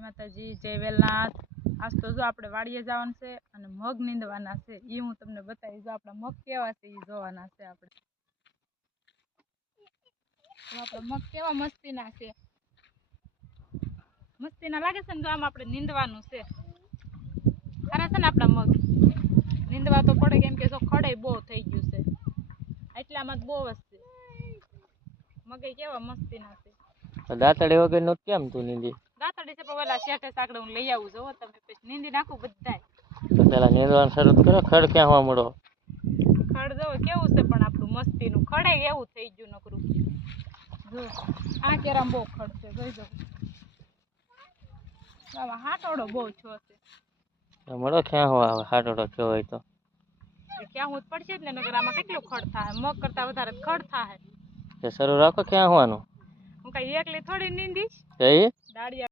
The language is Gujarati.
જય માતાજી, જય વેલનાથ। આજ તો જો આપણે વાડીએ જવાનું છે અને મગ નીંદવાના છે, એ હું તમને બતાવી। જો આપણા મગ કેવા છે એ જોવાના છે આપણે। આપણા મગ કેવા મસ્તીના છે, મસ્તીના લાગે છે ને। જો આમ આપણે નીંદવાનું છે, ખરા છે ને આપણા મગ નીંદવા તો પડે, કેમ કે જો ખડે બહુ થઈ ગયું છે, એટલામાં બહુ જ છે। મગે કેવા મસ્તીના છે। દાંતડી વગર નું કેમ તું નીંદી? દાંતડી છે પણ ઓલા શેઠે સાકડે હું લઈ આવું જોવો તમે, પછી નીંદી નાખું બધાય। તો પેલા નીંદવાનું શરૂ કરો, ખડ ક્યાં હોવા મળો? ખડ જો કેવું છે પણ આપણું મસ્તીનું, ખડે એવું થઈ ગયું નકરું। જો આ કેરામ બહુ ખડ છે, જોઈ દો હાટોડો બહુ છો છે। મળો ક્યાં હોવા આવે હાટોડો થયો હોય તો? ક્યાં હું પડશે જ ને, નગર આમાં કેટલું ખડ થાય, મગ કરતા વધારે ખડ થાય। શરૂ રાખો ક્યાં હોવાનું। હું કઈ એકલી થોડી નીંદીશ, કઈ દાડિયા